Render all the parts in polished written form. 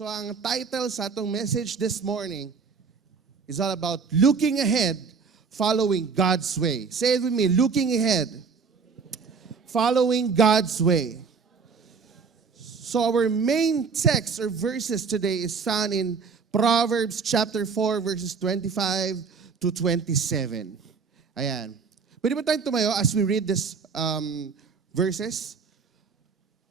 So ang title sa atong message this morning is all about looking ahead, following God's way. Say it with me, looking ahead, following God's way. So our main text or verses today is found in Proverbs chapter 4 verses 25 to 27. Ayan. Pwede ba tayong tumayo as we read this verses?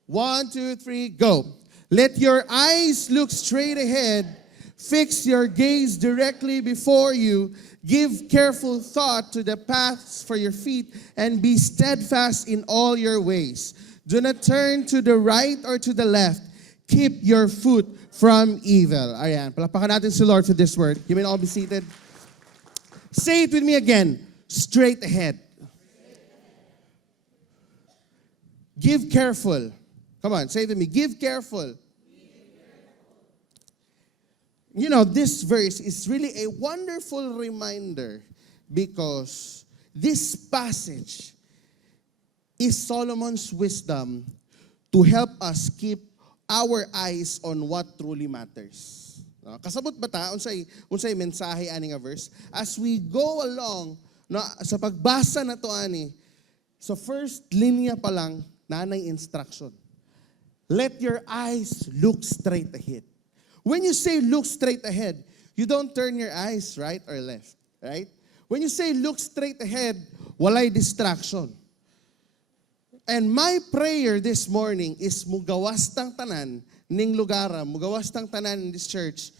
1, 2, 3, go. Let your eyes look straight ahead. Fix your gaze directly before you. Give careful thought to the paths for your feet and be steadfast in all your ways. Do not turn to the right or to the left. Keep your foot from evil. Ayan, palapakan natin si Lord for this word. You may all be seated. Say it with me again. Straight ahead. Give careful. Come on, say it with me. Give careful. You know, this verse is really a wonderful reminder because this passage is Solomon's wisdom to help us keep our eyes on what truly matters. Kasabot ba ta? Unsay mensahe ani nga verse? As we go along, sa pagbasa na to ani, so first linya pa lang, nanay instruction. Let your eyes look straight ahead. When you say look straight ahead, you don't turn your eyes right or left, right? When you say look straight ahead, walay distraction. And my prayer this morning is mugawas tang tanan ning lugara, mugawas tang tanan in this church,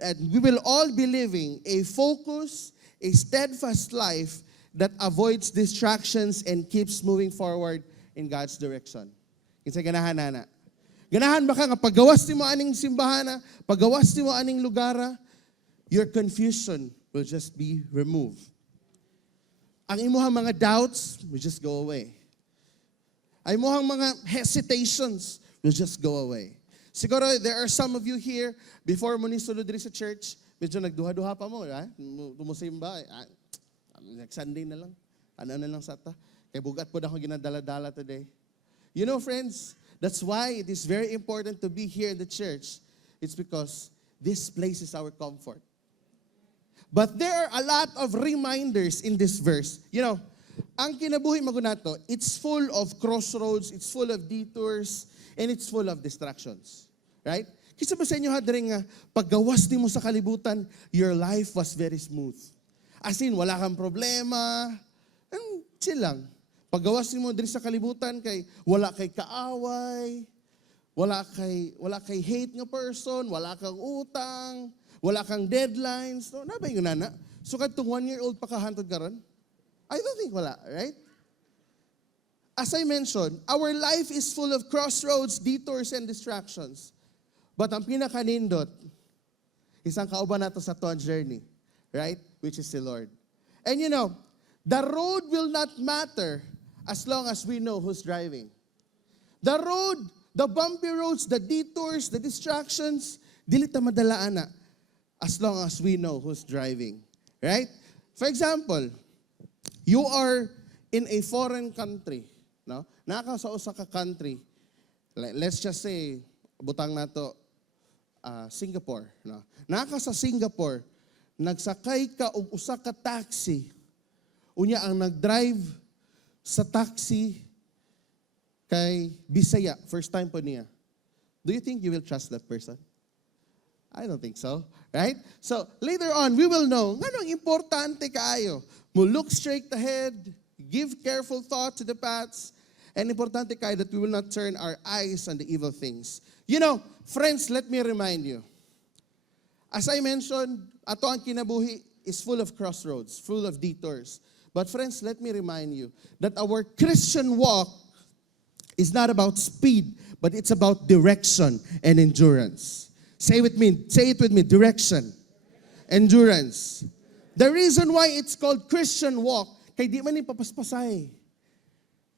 and we will all be living a focused, a steadfast life that avoids distractions and keeps moving forward in God's direction. Kinsa ganahan nana. Ganahan ba ka nga paggawas ni mo aning simbahana, paggawas ni mo aning lugara, your confusion will just be removed. Ang imuhang mga doubts will just go away. Ang imuhang mga hesitations will just go away. Siguro there are some of you here, before mo ni sulod diri sa church, medyo nagduha-duha pa mo, tumusimba, next Sunday na lang, ano na lang sa ta, kay bugat po na ako ginadala-dala today. You know, friends, that's why it is very important to be here in the church. It's because this place is our comfort. But there are a lot of reminders in this verse. You know, ang kinabuhi magunato, it's full of crossroads, it's full of detours, and it's full of distractions. Right? Kisa ba sa inyo hadring nga, paggawas ni mo sa kalibutan, your life was very smooth. As in, wala kang problema, chill lang. Paggawas mo diri sa kalibutan kay wala kay kaaway, wala kay hate nga person, wala kang utang, wala kang deadlines. No, nabay yun nana. So kadtong 1-year-old pa kahantod karon? I don't think wala, right? As I mentioned, our life is full of crossroads, detours, and distractions. But ang pinakanindot, isang kauban nato sa tuwan journey, right? Which is the Lord. And you know, the road will not matter as long as we know who's driving. The road, the bumpy roads, the detours, the distractions, dili ta madalaan na as long as we know who's driving. Right? For example, you are in a foreign country, no? Naka sa usa ka country. Let's just say butang nato Singapore, no? Naka sa Singapore, nagsakay ka og usa ka taxi. Unya ang nagdrive sa taxi kay Bisaya, first time po niya. Do you think you will trust that person? I don't think so, right? So, later on, we will know, nganong importante kaayo. Mo look straight ahead, give careful thought to the paths, and importante kaayo that we will not turn our eyes on the evil things. You know, friends, let me remind you. As I mentioned, ato ang kinabuhi is full of crossroads, full of detours. But friends, let me remind you that our Christian walk is not about speed, but it's about direction and endurance. Say it with me, direction, endurance. The reason why it's called Christian walk, kay di man ni papaspasay.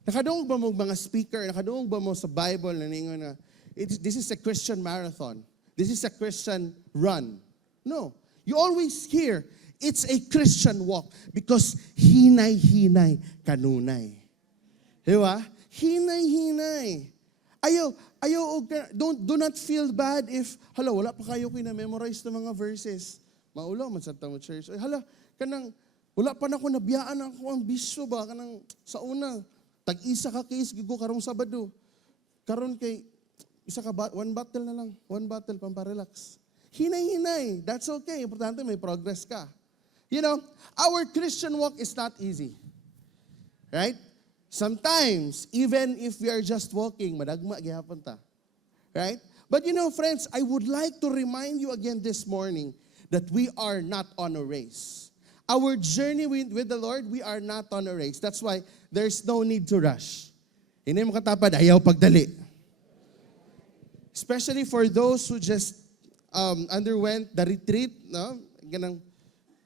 Nakadungog ba mo mga speaker, nakadungog ba mo sa Bible na ningon na, this is a Christian marathon. This is a Christian run. No. You always hear, it's a Christian walk because hinay-hinay kanunay. Di ba? Hinay-hinay. Ayaw, do not feel bad if, wala pa kayo memorize ng mga verses. Maulaw, mansanta mo church. Ay, wala pa na ako nabiyaan ako ang bisyo ba, sa una, tag-isa ka case, gigo karong Sabado. Karon kay, one bottle na lang, one bottle, pamparelax. Hinay-hinay, that's okay, importante may progress ka. Our Christian walk is not easy. Right? Sometimes, even if we are just walking, madagma gihapon ta. Right? But friends, I would like to remind you again this morning that we are not on a race. Our journey with the Lord, we are not on a race. That's why there's no need to rush. Hindi mo katapad, ayaw pagdali. Especially for those who just underwent the retreat, no? Ganang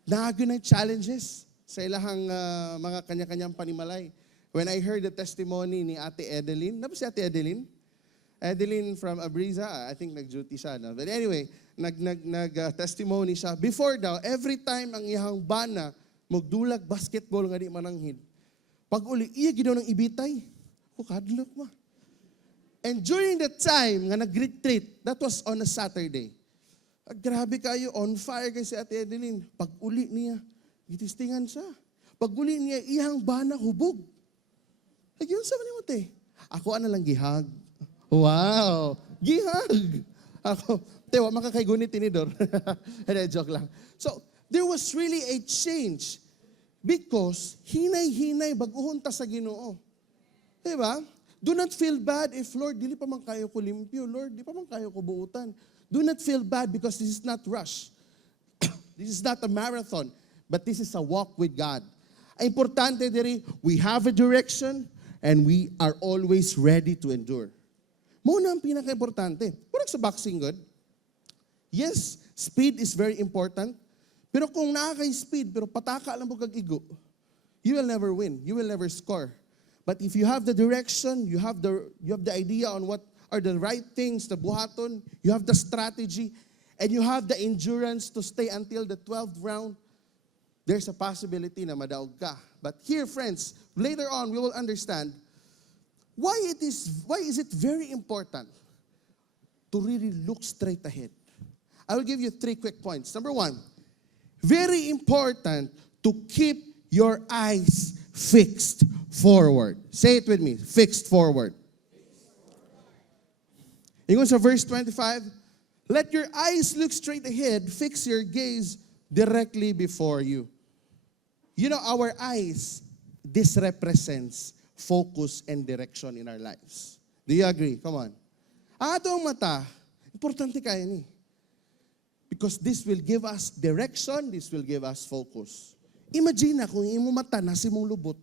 naagyo ng challenges sa ilahang mga kanya-kanyang panimalay. When I heard the testimony ni Ate Edeline, si Ate Edeline? Edeline from Abriza, I think nag-duty siya. No? But anyway, nag-testimony siya. Before daw, every time ang iyang bana, magdulag basketball nga di mananghid. Pag uli, iya gidaw ng ibitay. Kadlok mo. And during that time, nga nag-retreat, that was on a Saturday. Grabe kayo, on fire kay si Ate Edeline. Pag uli niya, gitistingan siya. Pag uli niya, iyang bana hubog. Yun sa mo te. Ako lang gihag. Wow! Gihag! Ako, tewa, makakaigunit tinidor. Joke lang. So, there was really a change because hinay-hinay baguhon ta sa Ginoo. Diba? Do not feel bad if, Lord, dili pa man kayo ko limpyo. Lord, di pa man kayo ko buutan. Do not feel bad because this is not rush. This is not a marathon, but this is a walk with God. Importante diri, we have a direction and we are always ready to endure. Muna ang pinaka-importante. Parang sa boxing, God. Yes, speed is very important. Pero kung nakaka-speed, pero pataka lang mo kag-igo, you will never win. You will never score. But if you have the direction, you have the idea on what are the right things, the buhaton, you have the strategy, and you have the endurance to stay until the 12th round, there's a possibility na madaog ka. But here, friends, later on, we will understand why is it very important to really look straight ahead. I will give you 3 quick points. Number 1, very important to keep your eyes fixed forward. Say it with me, fixed forward. Ingon sa verse 25, let your eyes look straight ahead, fix your gaze directly before you. Our eyes, this represents focus and direction in our lives. Do you agree? Come on. Ang atong mata, importante kaya ni. Because this will give us direction, this will give us focus. Imagine kung imo mata nasa imong lubot.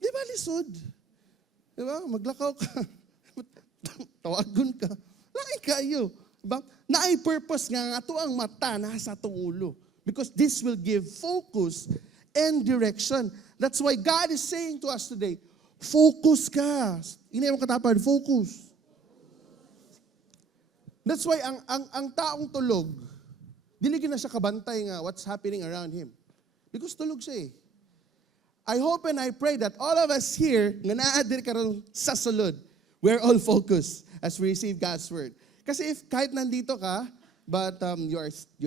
Di ba lisod? Di ba? Maglakaw ka. Tawagon ka. Lain kayo. Diba? Naay purpose nga ato ang mata nasa atong ulo. Because this will give focus and direction. That's why God is saying to us today, focus ka. Inay mo katapad, focus. That's why ang taong tulog, diligin na siya kabantay nga what's happening around him. Because tulog siya eh. I hope and I pray that all of us here, nga naadir karon sa sulod, we're all focused as we receive God's word. Kasi if kahit nandito ka, but you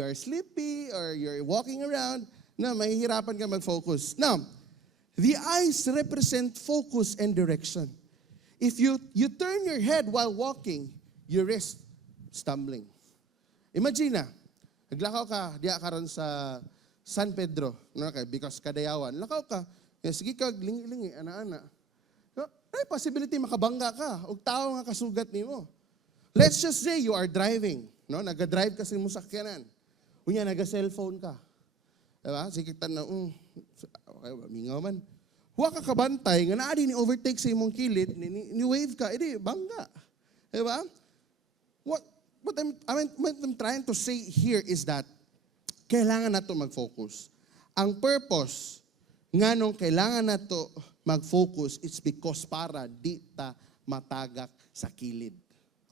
are sleepy or you're walking around, mahihirapan ka mag-focus. Now, the eyes represent focus and direction. If you turn your head while walking, you risk stumbling. Imagine naglakaw ka, diya karon sa San Pedro, because Kadayawan, lakaw ka, sige ka, lingi-lingi, ana-ana. Ay, possibility makabangga ka, o tao nga kasugat nimo. Let's just say you are driving, nag-drive kasi mo sakyanan. Unya, nag-cellphone ka. Diba? Sige na, okay, mingaw man. Huwag ka kabantay, nga naadi ni overtake sa imong kilid, ni-wave ka, edi, bangga. Diba? What I'm trying to say here is that, kailangan nato mag-focus. Ang purpose, nga nung kailangan nato mag-focus, it's because para di ta matagak sa kilid.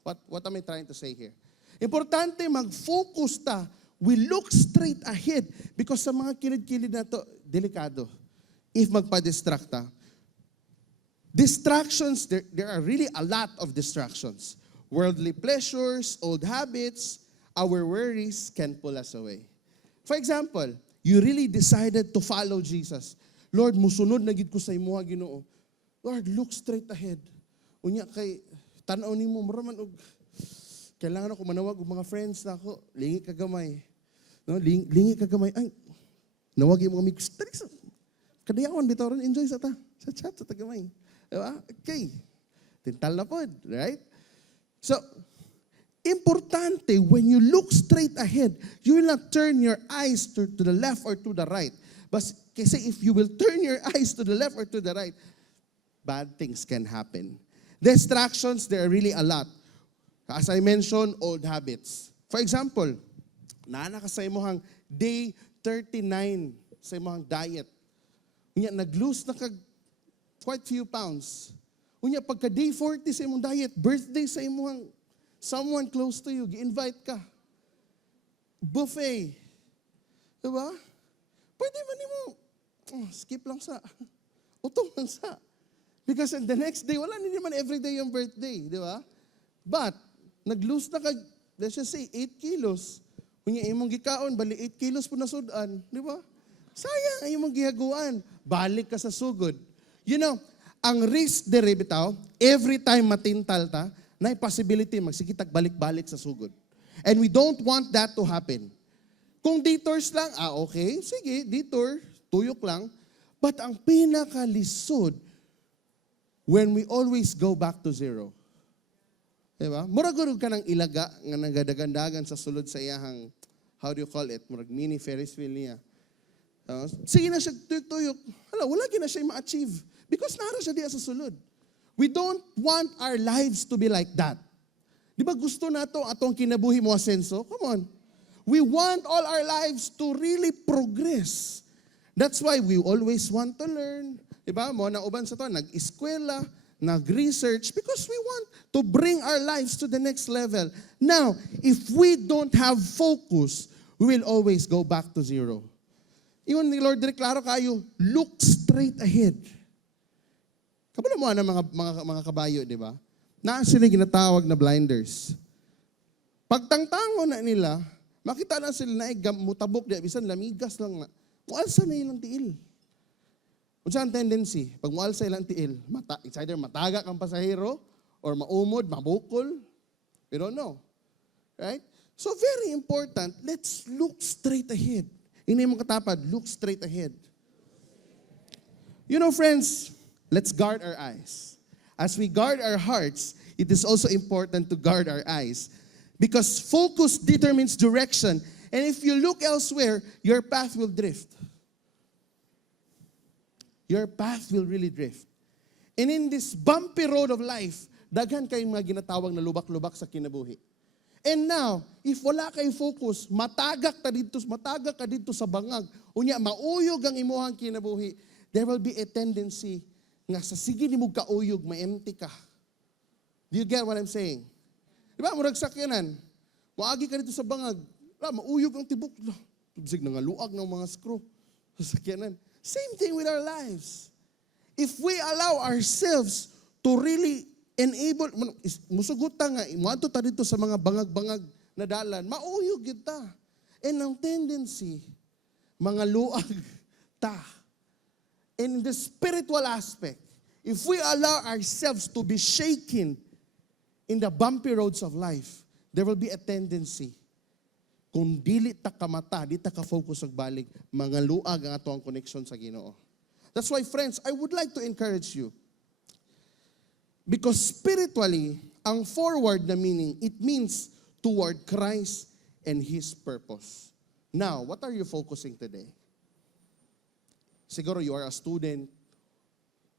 What am I trying to say here? Importante mag-focus ta. We look straight ahead because sa mga kilid-kilid na to, delikado. If magpa-distract ta, Distractions, there are really a lot of distractions. Worldly pleasures, old habits, our worries can pull us away. For example, you really decided to follow Jesus. Lord, musunod na gid ko sa imo, Ginoo. Lord, look straight ahead. Unya kay tan-aw nimo mura man og kailangan ako manawag og mga friends na ako, lingi ka gamay. No, lingi ka gamay. Ay, nawag yung mga amigos. Kadayawan bitaw ron enjoy sa chat sa tagamay. Diba? Okay. Tintal na po, right? So, importante, when you look straight ahead, you will not turn your eyes to the left or to the right. But kasi if you will turn your eyes to the left or to the right, bad things can happen. Distractions, there are really a lot. As I mentioned, old habits. For example, naana ka sa imong day 39 sa imong diet. Unya, nag-lose na kag quite few pounds. Unya, pagka day 40 sa imong diet, birthday sa imong someone close to you, gi-invite ka. Buffet. Diba? Pwede man mo, skip lang sa, utong lang sa. Because in the next day, wala naman everyday yung birthday. Di ba? But, nag-lose na kag, let's just say, 8 kilos. Unya, imong gikaon, bali 8 kilos po na sudan. Di ba? Sayang, imong gihaguan. Balik ka sa sugod. You know, ang risk dere bitaw, every time matintal ta, na possibility magsikitag balik-balik sa sugod. And we don't want that to happen. Kung detours lang, okay, sige, detour, tuyok lang. But ang pinakalisod, when we always go back to zero. Diba? Murag-urog ka ng ilaga nga nagadagandagan sa sulod sa iyahang, how do you call it? Murag mini Ferris wheel niya. Sige na siya tuyok-tuyok. Hala, wala na siya ma-achieve. Because nara siya diya sa sulod. We don't want our lives to be like that. Di ba gusto na ito atong kinabuhi mo asenso? Come on. We want all our lives to really progress. That's why we always want to learn. Di ba? Mo na uban sa to, nag-eskwela, nag-research, because we want to bring our lives to the next level. Now, if we don't have focus, we will always go back to zero. Iyon ni Lord klaro kayo, look straight ahead. Kabalo mo na mga kabayo, di ba? Na sila ginatawag na blinders. Pagtangtango na nila, makita na sila na mutabok di bisan lamigas lang na. Mualsa na ilang tiil. Unsa ang tendency? Pag mualsa ilang tiil, it's either mataga kang pasahero or maumod, mabukol. We don't know. Right? So very important, let's look straight ahead. Ini mo katapad, look straight ahead. You know, friends, let's guard our eyes. As we guard our hearts, it is also important to guard our eyes. Because focus determines direction. And if you look elsewhere, your path will drift. Your path will really drift. And in this bumpy road of life, daghan kayong mga ginatawag na lubak-lubak sa kinabuhi. And now, if wala kay focus, matagak ka dito sa bangag, unya mauyog ang imuhang kinabuhi, there will be a tendency nga sa sige ni mo kauyog, ma-empty ka. Do you get what I'm saying? Di ba, murag sakyanan, maagi ka dito sa bangag, mauyog ang tibok, tubsig na nga luag ng mga screw sa sakyanan. Same thing with our lives. If we allow ourselves to really enable, musugot ta nga, muadto ta dito sa mga bangag-bangag na dalan, mauyog kita. And ang tendency, mga luag ta. In the spiritual aspect, if we allow ourselves to be shaken in the bumpy roads of life, there will be a tendency. Kung dili ta kamata, di ta ka-focus og balik, mga luag ang ato ang connection sa Ginoo. That's why, friends, I would like to encourage you. Because spiritually, ang forward na meaning, it means toward Christ and His purpose. Now, what are you focusing today? Siguro you are a student,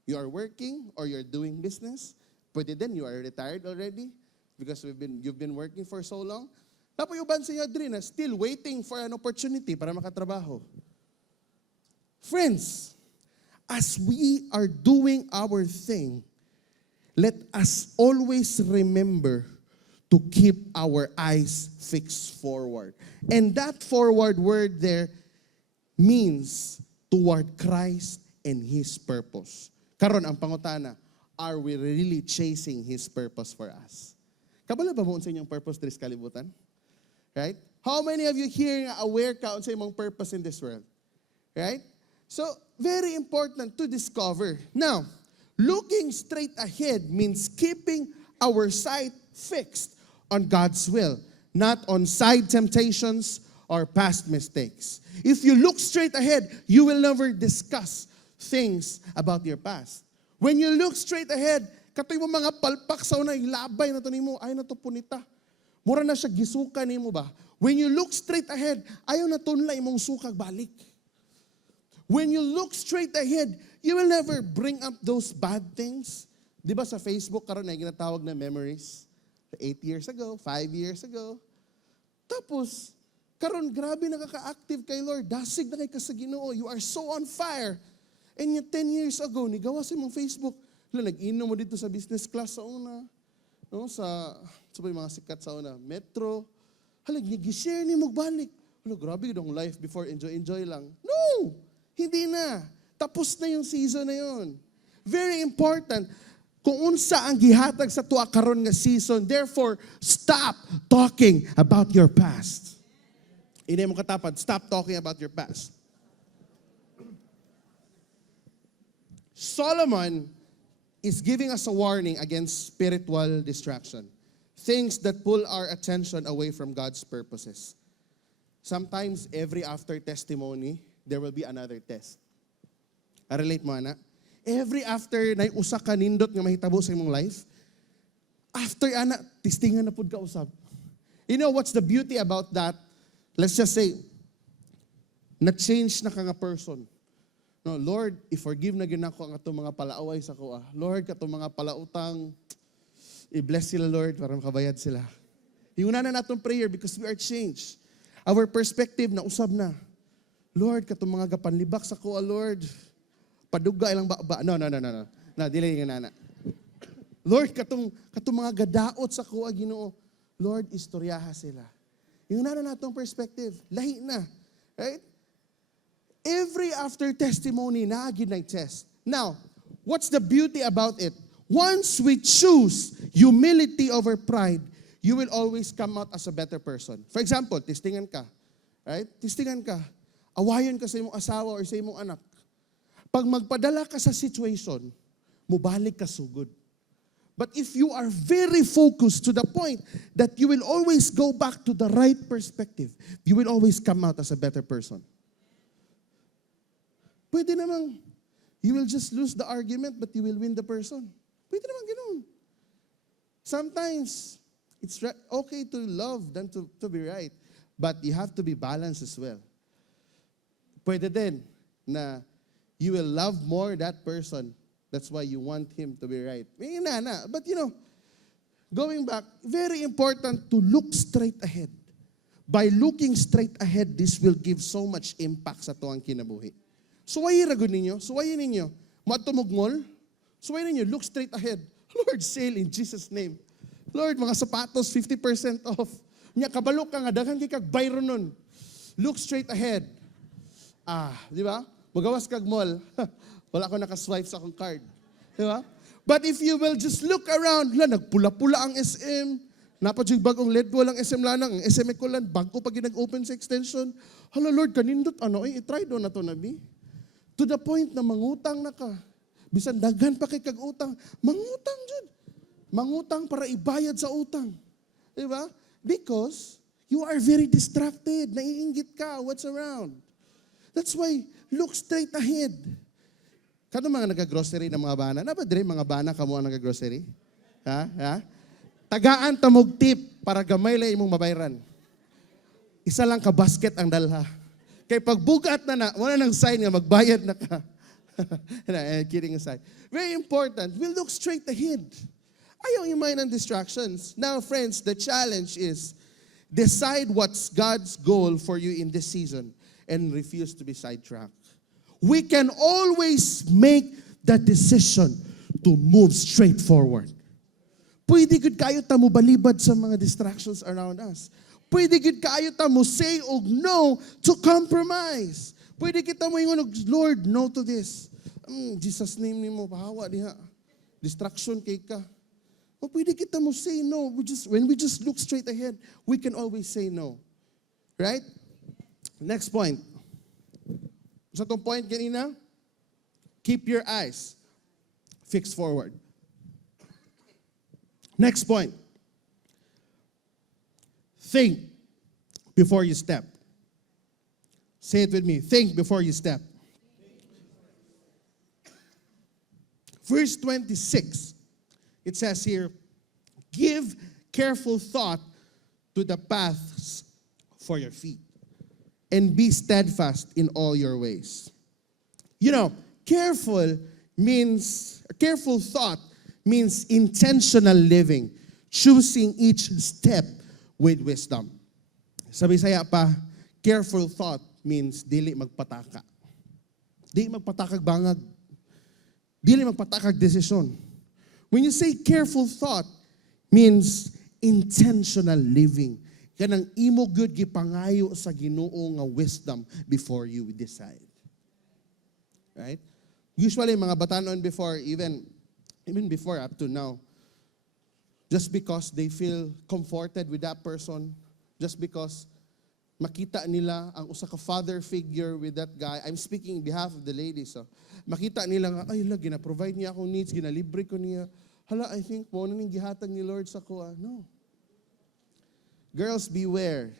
you are working, or you're doing business. Pwede din, you are retired already because you've been working for so long. Tapos yung bansa niya din, still waiting for an opportunity para makatrabaho. Friends, as we are doing our thing, let us always remember to keep our eyes fixed forward. And that forward word there means toward Christ and His purpose. Karon ang pangutana, are we really chasing His purpose for us? Kabalo ba mo sa inyong purpose diri sa kalibutan? Right? How many of you here nga aware ka sa imong purpose in this world? Right? So, very important to discover. Now, looking straight ahead means keeping our sight fixed on God's will, not on side temptations or past mistakes. If you look straight ahead, you will never discuss things about your past. When you look straight ahead, katoy mo mga palpak sa una, ilabay na to nimo, ay na to punita. Mura na siya gisuka nimo ba? When you look straight ahead, ayaw na tunla imong sukag balik. When you look straight ahead, you will never bring up those bad things. Di ba sa Facebook karon ay ginatawag na memories? 8 years ago, 5 years ago. Tapos, karon grabe nakaka-active kay Lord. Dasig na kay ka sa Ginoo. You are so on fire. And yet 10 years ago, nigawas imong Facebook. Nag-inom mo dito sa business class sa una. No, sa mga sikat sa una. Metro. Nag-share ni mo balik. Grabe yung life before. Enjoy lang. No! Hindi na. Tapos na yung season na yun. Very important. Kung unsa ang gihatag sa tuwa karon nga season, therefore, stop talking about your past. Inay mo katapad, stop talking about your past. Solomon is giving us a warning against spiritual distraction. Things that pull our attention away from God's purposes. Sometimes, every after testimony, there will be another test. Relate mo, ana? Every after na usa ka nindot nga mahitabo sa imong life, after, ana, testingan na pud ka usab. You know what's the beauty about that? Let's just say, na-change na ka nga person. No, Lord, i-forgive na ginako ang atong mga palaaway sa kuha. Lord, katong mga palautang, i-bless sila, Lord, para makabayad sila. Iuna na natong prayer because we are changed. Our perspective na usab na. Lord, katong mga gapanlibak sa kuha, Lord, paduga ilang ba. No. Na, dili nga nana. Lord, katong mga gadaot sa kuha, Ginoo. Lord, istoryaha sila. Iuna na natong perspective. Lahi na. Right? Every after testimony, naagid na test. Now, what's the beauty about it? Once we choose humility over pride, you will always come out as a better person. For example, testingan ka. Right? Testingan ka. Awayon ka sa imong asawa or sa imong anak. Pag magpadala ka sa situation, mubalik ka sugod. But if you are very focused to the point that you will always go back to the right perspective, you will always come out as a better person. Pwede namang, you will just lose the argument but you will win the person. Pwede naman ganoon. Sometimes, it's okay to love than to be right. But you have to be balanced as well. Pwede din na you will love more that person. That's why you want him to be right. But going back, very important to look straight ahead. By looking straight ahead, this will give so much impact sa tuwang kinabuhi. Suwayin ragon ninyo. Suwayin ninyo. Matumugmol. Suwayin ninyo. Look straight ahead. Lord, sale in Jesus' name. Lord, mga sapatos, 50% off. Nya, kabalo ka nga. Daghan kay kag bayro nun. Look straight ahead. Di ba? Magawas kag mall. Wala ko nakaswipe sa akong card. Di ba? But if you will just look around, nagpula-pula ang SM. Napadjig bagong LED wall ang SM lanang. Ang SM ko lang, bago pag nag-open sa extension. Hala Lord, kanindot, i-try doon na to nabi. To the point na mangutang na ka. Bisan daghan pa kay kag utang. Mangutang jud. Mangutang para ibayad sa utang. Di ba? Because you are very distracted. Naiinggit ka. What's around? That's why, look straight ahead. Kano mga nag-grocery ng mga bana? Nabadre, mga bana kamo ang nag-grocery? Ha? Tagaan tamog tip para gamay lang imong mabayran. Isa lang ka basket ang dalha. Kay pagbugat na wala nang sign nga magbayad na ka. Kidding aside. Very important, we'll look straight ahead. Ayaw imayin ang distractions. Now, friends, the challenge is decide what's God's goal for you in this season and refuse to be sidetracked. We can always make the decision to move straight forward. Pwede gud kayo ta mo balibad sa mga distractions around us. Pwede gud kayo ta mo say og no to compromise. Pwede kita mo ingon og Lord, no to this. Jesus name nimo pahawa diha. Distraction kay ka. O pwede kita mo say no. When we just look straight ahead, we can always say no. Right? Next point. Sa itong point kanina, keep your eyes fixed forward. Next point. Think before you step. Say it with me. Think before you step. Verse 26, it says here, give careful thought to the paths for your feet, and be steadfast in all your ways. You know, careful thought means intentional living, choosing each step with wisdom. Sa Bisaya pa, careful thought means dili magpataka. Dili magpatakag bangag. Dili magpatakag desisyon. When you say careful thought, means intentional living. Kanang imo gyud gipangayo sa Ginoo nga wisdom before you decide. Right? Usually mga batanon before, even before up to now, just because they feel comforted with that person, just because makita nila ang usa ka father figure with that guy. I'm speaking in behalf of the ladies. So, makita nila nga, ay hala, gina-provide niya akong needs, ginalibre ko niya. Hala, I think po, ning gihatag ni Lord sa ko. No. Girls, beware.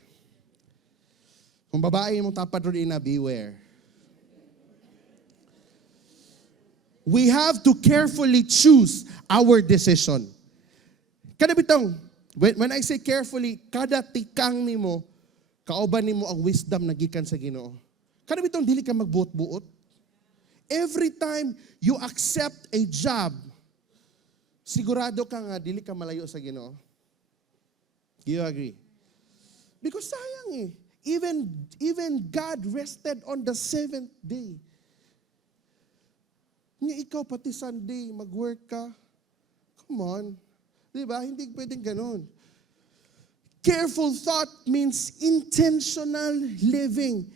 Kung babae mong tapad rin na, beware. We have to carefully choose our decision. Kada bitong, when I say carefully, kada tikang nimo, kauban nimo ang wisdom na gikan sa Ginoo. Kada bitong dili ka magbuot-buot. Every time you accept a job, sigurado ka nga dili ka malayo sa Ginoo. Do you agree? Because sayang eh. Even God rested on the seventh day. Nga ikaw pati Sunday, mag-work ka. Come on. Diba? Hindi pwedeng ganun. Careful thought means intentional living.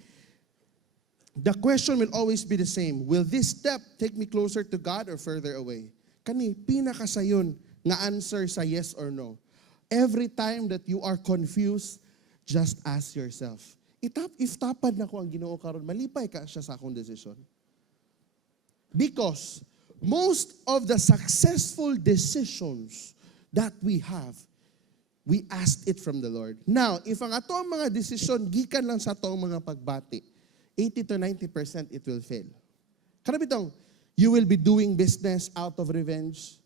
The question will always be the same. Will this step take me closer to God or further away? Kani, pinakasayon nga answer sa yes or no. Every time that you are confused, just ask yourself, if tapad na ko ang Ginoo karon, malipay ka siya sa akong decision. Because most of the successful decisions that we have, we asked it from the Lord. Now, if ang ato ang mga desisyon, gikan lang sa ato ang mga pagbati, 80 to 90% it will fail. Karabitong, you will be doing business out of revenge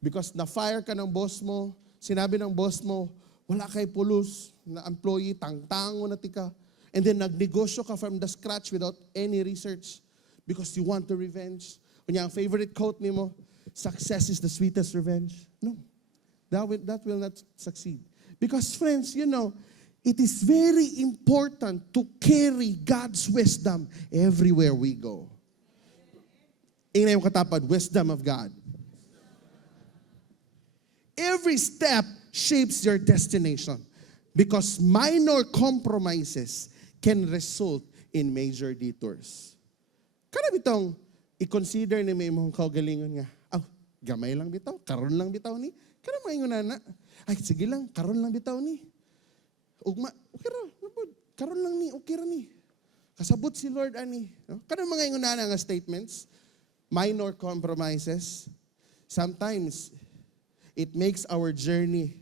because na-fire ka ng boss mo, sinabi ng boss mo, wala kay pulos, na employee, tangtango na tika, and then nagnegosyo ka from the scratch without any research because you want to revenge. Kunya, ang favorite quote ni mo, success is the sweetest revenge. No. That will not succeed. Because friends, you know, it is very important to carry God's wisdom everywhere we go. Ingay yung katapad, wisdom of God. Every step shapes your destination because minor compromises can result in major detours. Kada bitong i-consider ni may mong kaugalingon nga, gamay lang bitaw, karon lang bitaw ni. Kada mga ingon na, ay sige lang, karon lang bitaw ni. Ugma, okay ra, karon lang ni, okay ra ni. Kasabot si Lord ani. No? Kada mga ingon na nga statements, minor compromises, sometimes it makes our journey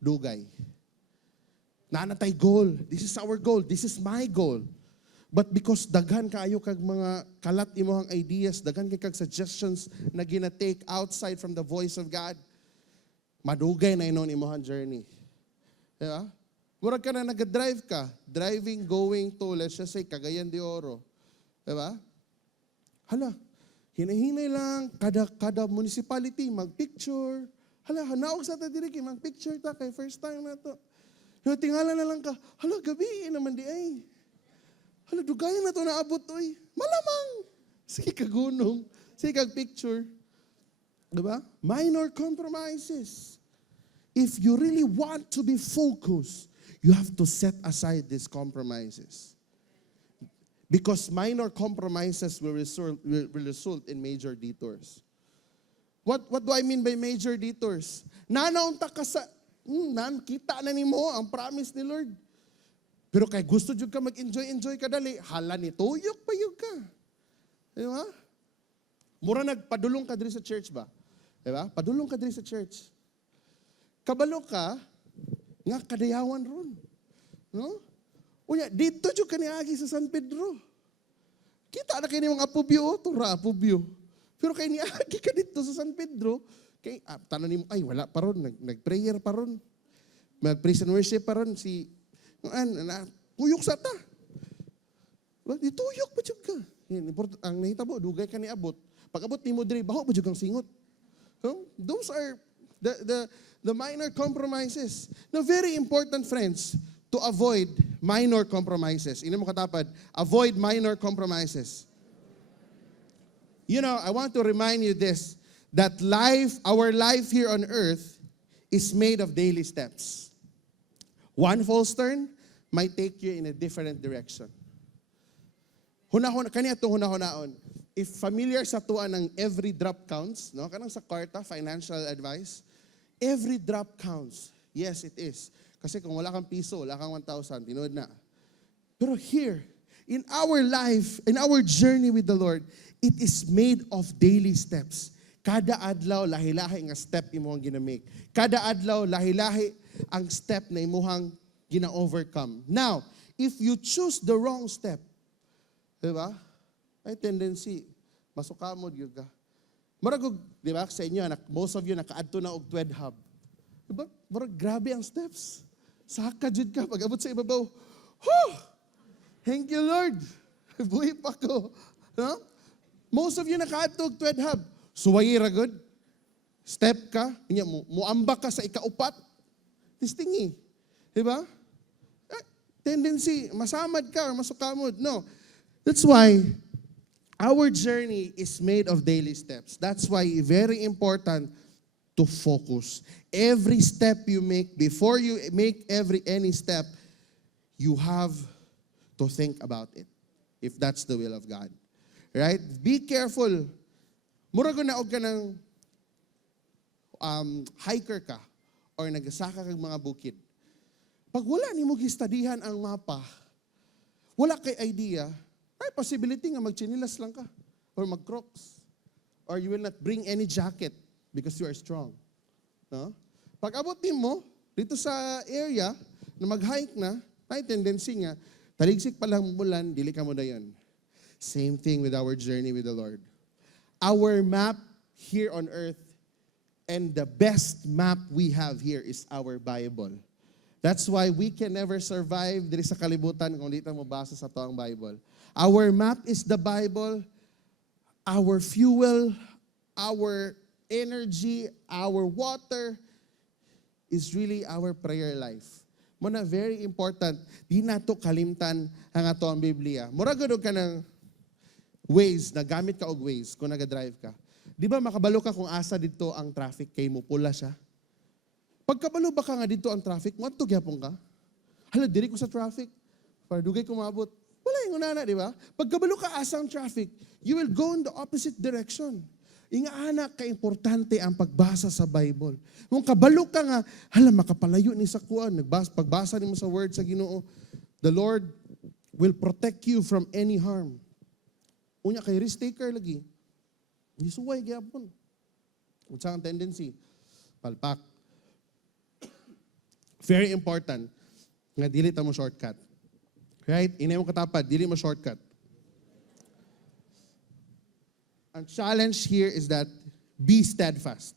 dugay. Nanatay goal. This is our goal. This is my goal. But because daghan kaayo kag mga kalat imong ideas, daghan kag suggestions na gina-take outside from the voice of God, madugay na inon imong journey. Diba? Murag ka na nag-drive ka, driving, going to, let's just say, Cagayan de Oro. Diba? Hala, hinahinay lang, kada municipality, mag-picture. Hala, hanaog sa ta diri kay mag-picture ta kay first time na to. Yung tingala na lang ka, hala, gabi naman di ay. Hala, dugayan na to naabot oy. Malamang. Sige kagunong. Sige kag-picture. Diba? Minor compromises. If you really want to be focused, you have to set aside these compromises. Because minor compromises will result in major detours. What do I mean by major detours? Nanaunta ka sa, kita na nimo ang promise ni Lord. Pero kay gusto jud ka mag-enjoy ka dali, hala ni tuyok pa yun ka. Di ba? Mura nagpadulong ka diri sa church ba? Di ba? Padulong ka diri sa church. Kabalo ka, nga kadayawan ron. No? Unya, dito jud ka niagi sa San Pedro. Kita na kayo mga apubyo, tura apubyo. Pero kay niagi ka dito sa San Pedro, kay, tanan nimo, ay wala pa ron, nag-prayer pa ron. Mag-praise and worship pa ron, tuyok sa ta. Dituyok pa jud ka. Ang nahitabo, dugay ka ni abot. Pag abot ni mo diri, baho pa jud kang singot. So, those are the minor compromises. Now, very important, friends, to avoid minor compromises. Ino mo katapad, avoid minor compromises. You know, I want to remind you this, that our life here on earth is made of daily steps. One false turn might take you in a different direction. Kaniya itong hunaon. If familiar sa tuan ng every drop counts, no? Kanang sa kwarta, financial advice, every drop counts. Yes, it is. Kasi kung wala kang piso, wala kang 1,000, tinood na. Pero here, in our life, in our journey with the Lord, it is made of daily steps. Kada adlaw, lahi-lahi nga step imuhang ginamake. Kada adlaw, lahi-lahi ang step na imuhang gina-overcome. Now, if you choose the wrong step, diba? May tendency, masukamod yun ka. Maragog, diba, sa inyo, most of you naka-adto na og TWED hub. Diba? Marag, grabe ang steps. Saka jud ka, pag abot sa ibabaw, thank you, Lord. Buhay pa ko. No? Most of you naka-adto og TWED hub. Suwayi ragod. Step ka, muambak ka sa ikaupat. Tistingi. Diba? Tendency, masamad ka or masukamod. No. That's why our journey is made of daily steps. That's why very important to focus. Every step you make, before you make any step, you have to think about it. If that's the will of God. Right? Be careful. Murago na og ka ng hiker ka or nagasaka kag mga bukid. Pag wala ni mo gistadihan ang mapa, wala kay idea, may possibility nga magchinilas lang ka or mag-crocs or you will not bring any jacket because you are strong. No? Pag abot mo dito sa area na mag-hike na, may tendency nga, taligsik pa lang mulan, dili ka mo dayon. Same thing with our journey with the Lord. Our map here on earth and the best map we have here is our Bible. That's why we can never survive diri sa kalibutan kung di ta mo basa sa toang Bible. Our map is the Bible. Our fuel, our energy, our water is really our prayer life. Muna very important, di nato kalimtan ang ato ang Biblia. Mura gud ka ng Waze, nagamit ka og Waze kung naga-drive ka. Di ba makabalo ka kung asa dito ang traffic kay mo pula siya? Pagkabalo ba ka nga dito ang traffic, mo gyapon ka? Hala, diri ko sa traffic. Para dugay ko maabot. Wala yung unana, di ba? Pagkabalo ka asang traffic, you will go in the opposite direction. Ingaana ka importante ang pagbasa sa Bible. Kung kabalo ka nga, hala, makapalayo ni sa kuan. Pagbasa ni mo sa word sa Ginoo, the Lord will protect you from any harm. Unya kay risk taker lagi. Hindi suway gyapon. Unsa ang tendency? Palpak. Very important nga dili ta mo shortcut. Right? Inay mo katapad, dili mo shortcut. Ang challenge here is that be steadfast,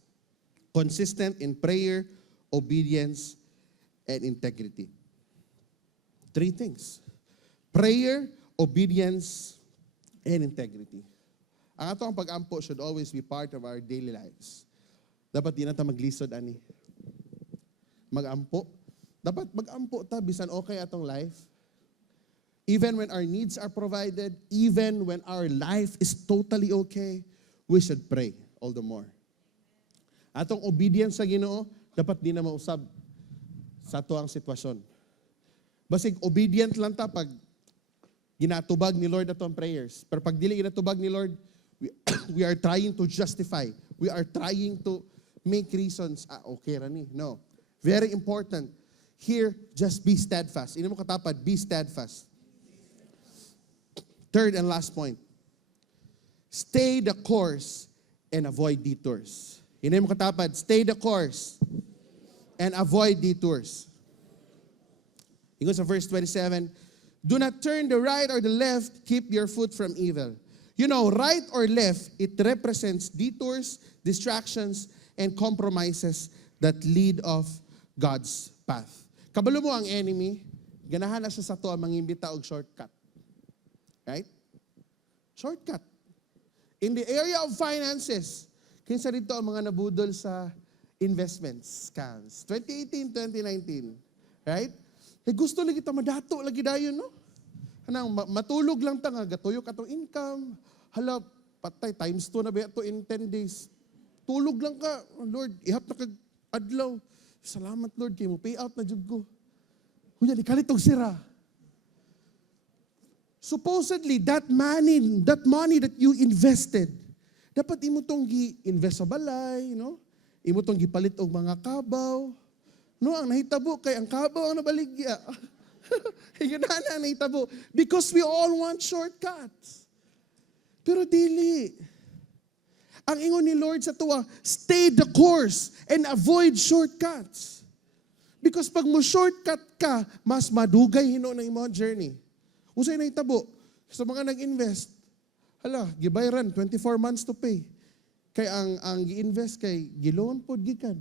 consistent in prayer, obedience, and integrity. 3 things. Prayer, obedience, and integrity. Ang ato ang pag-ampo should always be part of our daily lives. Dapat di na ta maglisod ani. Mag-ampo. Dapat mag-ampo ta bisan okay atong life. Even when our needs are provided, even when our life is totally okay, we should pray all the more. Atong obedience sa Ginoo, dapat di na mausab sa tuang sitwasyon. Basig obedient lang ta pag ginatubag ni Lord atong prayers. Pero pag dili ginatubag ni Lord, we are trying to justify. we are trying to make reasons. Okay ra ni. No. Very important. Here, just be steadfast. Ini mo katapad, be steadfast. Third and last point. Stay the course and avoid detours. Ini mo katapad, stay the course and avoid detours. It goes to verse 27. Do not turn the right or the left. Keep your foot from evil. You know, right or left, it represents detours, distractions, and compromises that lead off God's path. Kabalo mo ang enemy, ganahan na siya sa to ang mangimbita og shortcut. Right? Shortcut. In the area of finances, kinsa dito ang mga nabudol sa investments, scams. 2018, 2019. Right? Gusto lagi ta madato lagi dayon, no? Anang matulog lang ta nga gatuyok atong income. Hala, patay times 2 na ba ito in 10 days. Tulog lang ka, Lord, ihap na kag adlaw. Salamat Lord kay mo pay out na jud ko. Kunya di kalitog sira. Supposedly that money that you invested, dapat imo tong gi-invest sa balay, no? Imo tong gipalit og mga kabaw. No, ang nahitabo kay ang kabaw ang nabaligya. Yun na ang nahitabo. Because we all want shortcuts. Pero dili. Ang ingon ni Lord sa tuwa, stay the course and avoid shortcuts. Because pag mo shortcut ka, mas madugay hino ng imong journey. Usay nahitabo. Sa mga nag-invest, hala, gibayran 24 months to pay. Kay ang gi-invest kay giloan pod gikan.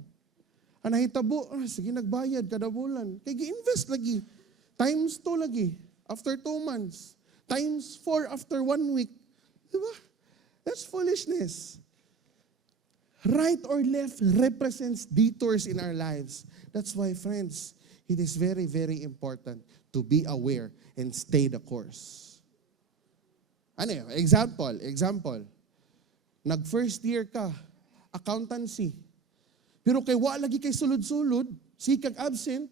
Ang nahitabo, sige nagbayad kada bulan. Kay gi-invest lagi. Times 2 lagi after 2 months. Times 4 after 1 week. Diba? That's foolishness. Right or left represents detours in our lives. That's why, friends, it is very, very important to be aware and stay the course. Ano yun? Example. Nag-first year ka, accountancy. Pero kay wa lagi kay sulod-sulod, sikag absent,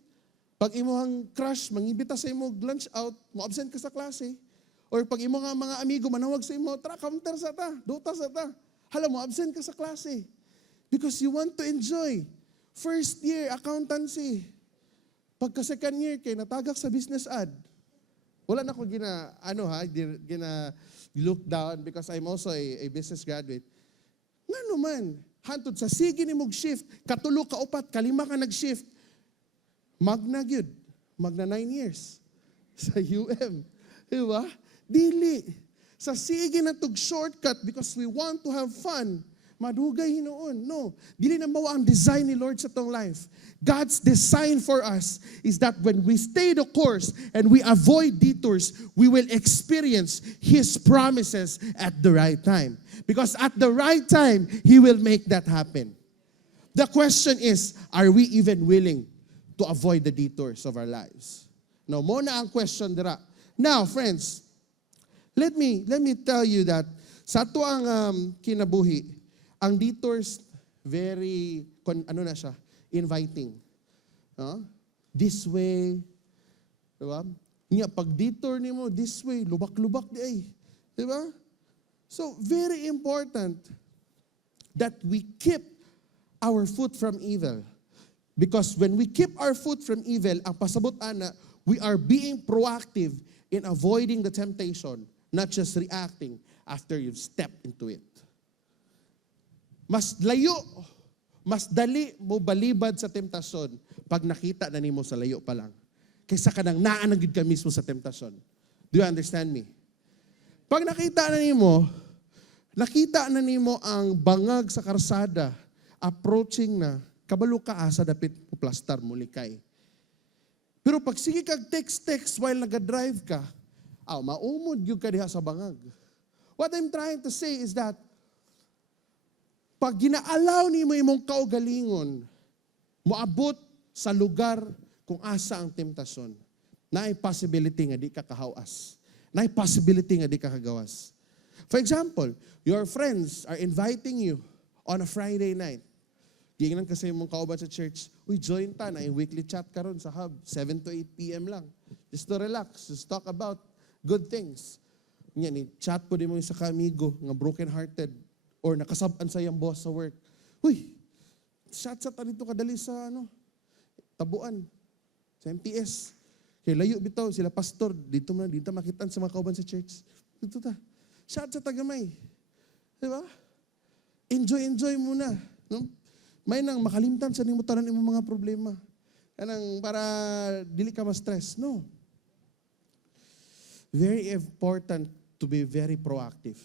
pag imong crush, mangibita sa imo lunch out, mo absent ka sa klase, or pag imo nga mga amigo manawag sa imo, tara, counter sa ta, duta sa ta. Hala mo, absent ka sa klase. Because you want to enjoy. First year, accountancy. Pagka second year, kay natagak sa business ad. Wala na ko gina look down because I'm also a business graduate. Nga naman, hantod sa sige ni mog shift, katulo ka upat, kalima ka nag-shift. Magna gyud. Magna 9 years. Sa UM. Diba? Dili. Sa sige na tog shortcut because we want to have fun. Madugay hinoon. No. Dili na mawa ang design ni Lord sa tong life. God's design for us is that when we stay the course and we avoid detours, we will experience His promises at the right time. Because at the right time, He will make that happen. The question is, are we even willing to avoid the detours of our lives? No, mo na ang question dira. Now, friends, let me tell you that sa ato ang kinabuhi, ang detours very inviting. No? This way, diba? Nga pag detour nimo this way, lubak-lubak di ay. Diba? So very important that we keep our foot from evil. Because when we keep our foot from evil, ang pasabot ana, we are being proactive in avoiding the temptation, not just reacting after you've stepped into it. Mas layo, mas dali mo balibad sa temptasyon pag nakita na nimo sa layo pa lang. Kaysa ka nang naanagid ka mismo sa temptasyon. Do you understand me? Pag nakita na nimo ang bangag sa karsada, approaching na, kabalo ka asa dapit mo plastar mo likay. Pero pag sige kag text while nagadrive ka, maumod yung ka diha sa bangag. What I'm trying to say is that pag ginaalaw ni mo imong kaugalingon, moabot sa lugar kung asa ang temptasyon, naay possibility nga di ka kahawas. Naay possibility nga di ka kagawas. For example, your friends are inviting you on a Friday night. Gingan kasi mong kauban sa church, join ta na yung weekly chat karon sa hub, 7 to 8 p.m. lang. Just to relax, just talk about good things. Yan, chat po din mo sa kamigo, nga broken-hearted. Or nakasab-an sa iyang boss sa work. Huy, shot dito kadali sa tabuan, sa MTS. Kaya layo bitaw, sila pastor, dito makitaan sa mga kauban sa church. Dito ta. Shot sa tagamay. Diba? Enjoy muna. No? May nang makalimtan sa nimutaran imong mga problema. Kanang para dili ka ma-stress. No. Very important to be very proactive.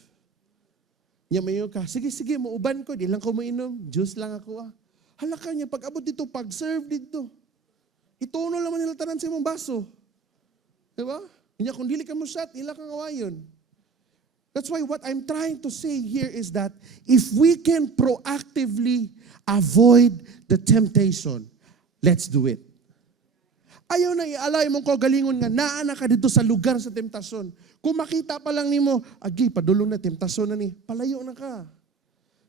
Nya mayo ka, sige, mauban ko, di lang ko mainom, juice lang ako Hala ka niya, pag abot dito, pag-serve dito. Itono lang nila tanan sa imong baso. Diba? Nya kung dili ka mo shot, ila kang awayon. That's why what I'm trying to say here is that if we can proactively avoid the temptation, let's do it. Ayaw na ialay mong kagalingon nga naa ka dito sa lugar sa temptasyon. Kung makita pa lang nimo, agi padulong na temptasyon na ni, palayo na ka.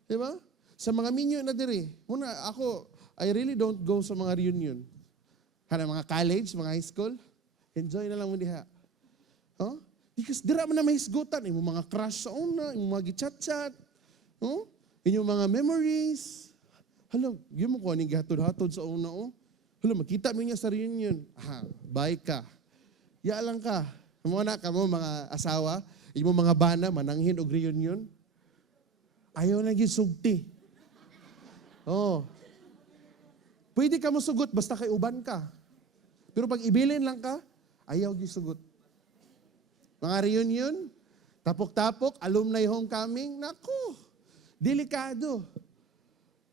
'Di ba? Sa mga minyo na diri, muna ako, I really don't go sa mga reunion. Kana mga college, mga high school, enjoy na lang mo diha. Oh? Because dira man na mahisgutan, imong mga crush sa una, imong mga gichat-chat, inyong mga memories. Hala, yung mo ko aning gihatod-hatod sa una, Hala, makita mo niya sa reunion. Bye ka. Ya lang ka. Muna ka mo, mga asawa, imong mga bana, mananghin og reunion. Ayaw na gisugti. Pwede ka mo sugot, basta kay uban ka. Pero pag ibilin lang ka, ayaw gisugot. Mga reunion, tapok-tapok, alumni homecoming, naku, delikado.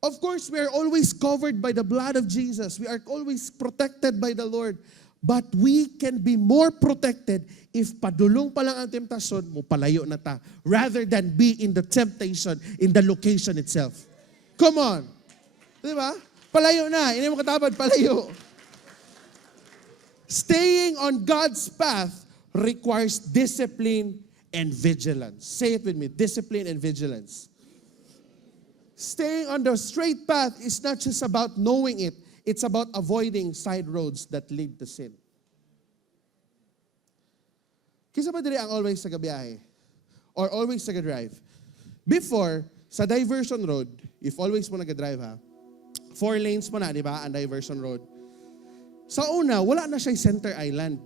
Of course, we are always covered by the blood of Jesus. We are always protected by the Lord. But we can be more protected if padulong pa lang ang temptasyon mo, palayo na ta. Rather than be in the temptation, in the location itself. Come on. Diba? Palayo na. Hindi mo katabad, palayo. Staying on God's path requires discipline and vigilance. Say it with me, discipline and vigilance. Staying on the straight path is not just about knowing it, it's about avoiding side roads that lead to sin. Kisa ba diri ang always sa gabiyahe? Or always sa drive? Before, sa diversion road, if always mo nag-drive 4 lanes mo na, di ba, ang diversion road. Sa una, wala na siya center island.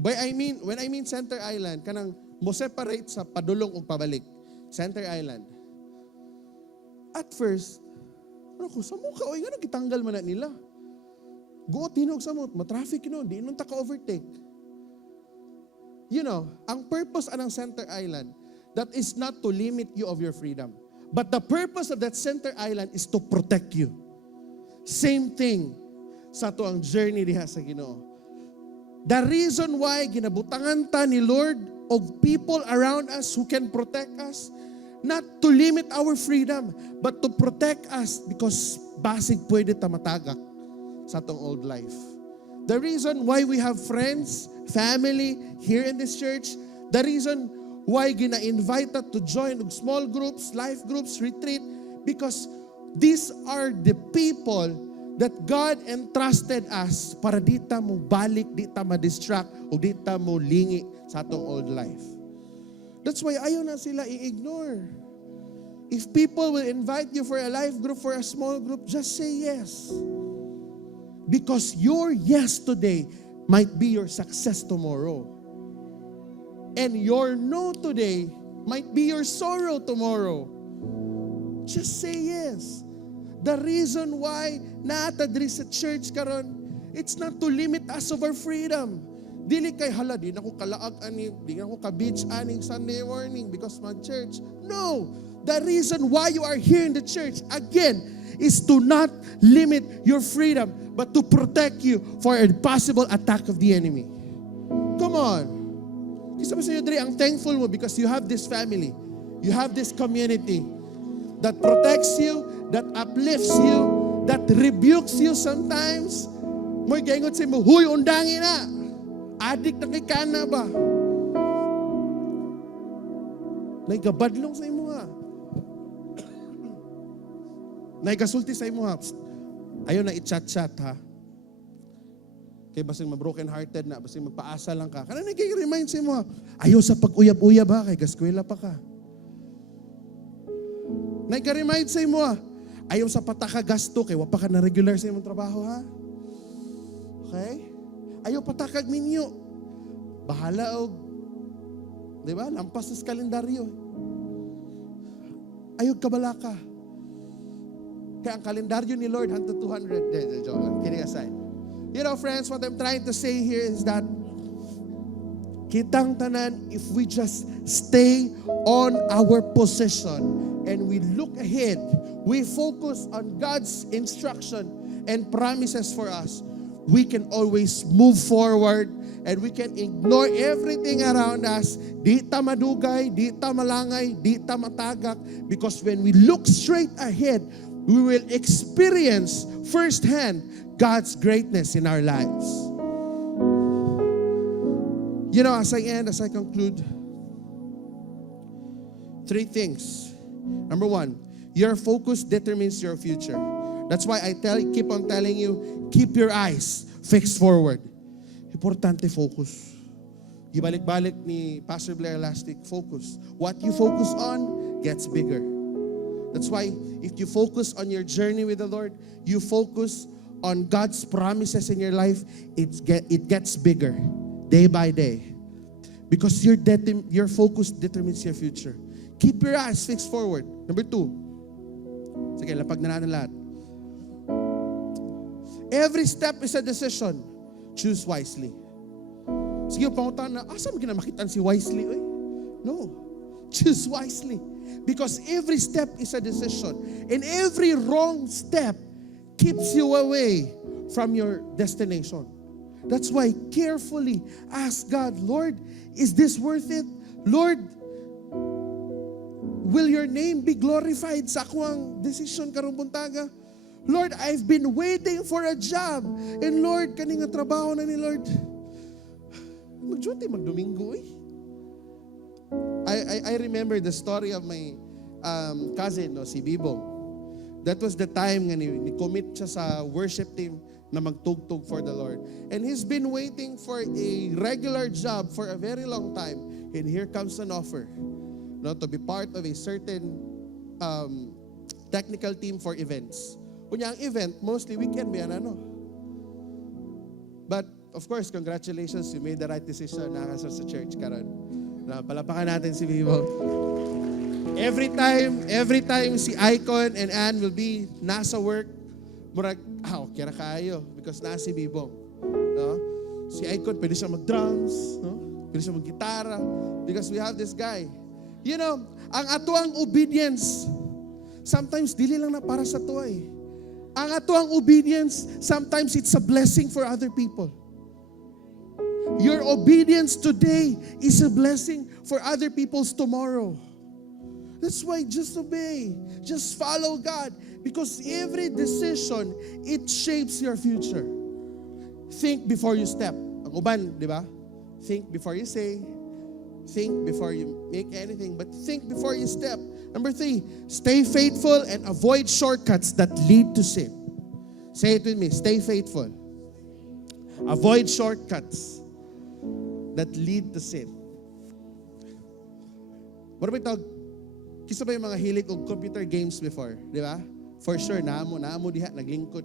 When I mean center island, kanang mo separate sa padulong o pabalik. Center island. At first, sa mukha, nga nagitanggal man na nila. Go, tinog sa mo, matraffic di nung taka-overtake. You know, ang purpose anang center island, that is not to limit you of your freedom. But the purpose of that center island is to protect you. Same thing sa to ang journey diha sa Ginoo. The reason why ginabutangan ta ni Lord of people around us who can protect us, not to limit our freedom, but to protect us because basig pwede ta matagak sa atong old life. The reason why we have friends, family here in this church, the reason why gina-invite us to join small groups, life groups, retreat, because these are the people that God entrusted us para di ta mo balik, di ta ma-distract, o di ta mo lingi sa atong old life. That's why ayaw na sila i-ignore. If people will invite you for a life group, for a small group, just say yes. Because your yes today might be your success tomorrow. And your no today might be your sorrow tomorrow. Just say yes. The reason why naata diri sa church karon, it's not to limit us of our freedom. Dili kay hala, di na ko kalaag ani, di na ko ka-beach aning Sunday morning because mag-church. No! The reason why you are here in the church, again, is to not limit your freedom, but to protect you for a possible attack of the enemy. Come on. Kisa ba sa iyo, Dre, ang thankful mo because you have this family, you have this community that protects you, that uplifts you, that rebukes you sometimes. Mo'y gaingot sa mo, huy, undangin na. Adik na kay kana ba? Naigabadlong sa imo Naigasulti sa imo Ayaw na i-chat-chat Kay basing ma-broken hearted na, basing magpaasa lang ka. Kana nagkikiremind sa imo Ayaw sa pag-uyab-uyab kay gaskwela pa ka. Nagka-remind sa imo ayaw sa pataka gasto kay wa pa ka na regular sa imong trabaho ha. Okay? Ayaw patakag minyo. Bahala og, di ba? Lampas sa kalendaryo. Ayaw kabalaka. Kaya ang kalendaryo ni Lord hangtod 200. Joke. Kidding aside. You know, friends, what I'm trying to say here is that kitang tanan, if we just stay on our position and we look ahead, we focus on God's instruction and promises for us, we can always move forward and we can ignore everything around us. Di ta madugay, di ta malangay, di ta matagak, because when we look straight ahead, we will experience firsthand God's greatness in our lives. You know, as I end, as I conclude, 3 things. Number 1, your focus determines your future. That's why I keep on telling you, keep your eyes fixed forward. Importante focus. Ibalik-balik ni Pastor Blair last week, focus. What you focus on gets bigger. That's why if you focus on your journey with the Lord, you focus on God's promises in your life, it gets bigger day by day. Because your focus determines your future. Keep your eyes fixed forward. Number 2. Sige, lapag na natin lahat. Every step is a decision. Choose wisely. Sige, pangutan na, asa mo ginamakitan si wisely? Oy? No. Choose wisely. Because every step is a decision. And every wrong step keeps you away from your destination. That's why carefully ask God, Lord, is this worth it? Lord, will your name be glorified sa akong decision karong buntaga? Lord, I've been waiting for a job. And Lord, kaning nga trabaho na ni Lord. Mag-duty, mag-Domingo eh. I remember the story of my cousin, no, si Bibo. That was the time nga ni-commit siya sa worship team na magtugtog for the Lord. And he's been waiting for a regular job for a very long time. And here comes an offer, no, to be part of a certain technical team for events. Kunya ang event, mostly weekend ba yan, ano? But, of course, congratulations, you made the right decision. Nakasal sa church karon. Palapakan natin si Vivo. Every time si Icon and Ann will be nasa work, murag, okay na kayo because nasa si Bibong. No? Si Icon, pwede siya mag-drums, no? Pwede siya mag-gitara because we have this guy. You know, ang atuang obedience, sometimes dili lang na para sa tuwa eh. Ang atuang obedience, sometimes it's a blessing for other people. Your obedience today is a blessing for other people's tomorrow. That's why just obey. Just follow God. Because every decision, it shapes your future. Think before you step. Ang uban, di ba? Think before you say. Think before you make anything. But think before you step. Number 3, stay faithful and avoid shortcuts that lead to sin. Say it with me. Stay faithful. Avoid shortcuts that lead to sin. What about kisa ba yung mga hilig og computer games before? Di ba? For sure, naamo diha, naglingkod.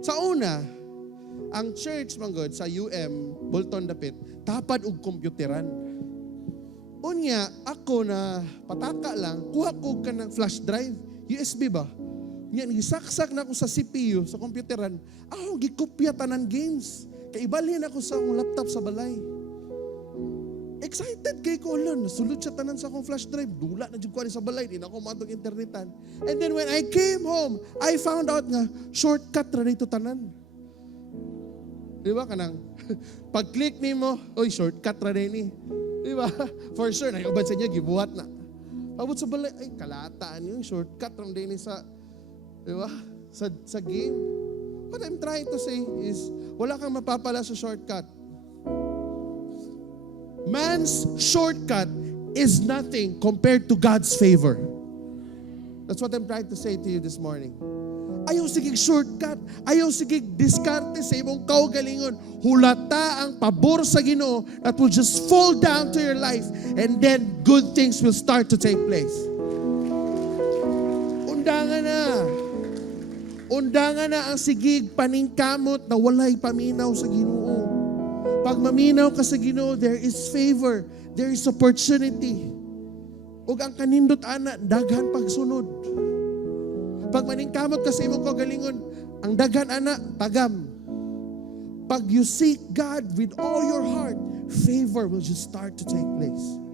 Sa una, ang church, manggod, sa Bolton Dapit, tapad og computeran. Unya, ako na pataka lang, kuha ko ka ng flash drive, USB ba? Nya, nagisaksak na ako sa CPU, sa computeran, ako gikopya tanan games. Kaya ibalhin ako sa akong laptop sa balay. Excited kay ko lang, nasulod siya tanan sa akong flash drive, dula na dyan ko sa balay, di na ako matong internetan. And then when I came home, I found out nga, shortcut na dito tanan. Di ba kanang, pag-click ni mo, oy, shortcut na rin eh. Di ba? For sure, naiubad sa inyo, gibuhat na. Pabot sa balay, ay, kalataan yung shortcut na rin sa, di ba? Sa game. What I'm trying to say is, wala kang mapapala sa shortcut. Man's shortcut is nothing compared to God's favor. That's what I'm trying to say to you this morning. Ayaw sigig shortcut, ayaw sigig diskarte sa imong kaugalingon. Hulata ang pabor sa Ginoo that will just fall down to your life and then good things will start to take place. Undangan na ang sigig paningkamot na walay paminaw sa Ginoo. Pag maminaw ka sa Ginoo, there is favor, there is opportunity. Ug ang kanindot ana, daghan pagsunod. Pag maningkamot ka sa imong kagalingon, ang daghan ana, tagam. Pag you seek God with all your heart, favor will just start to take place.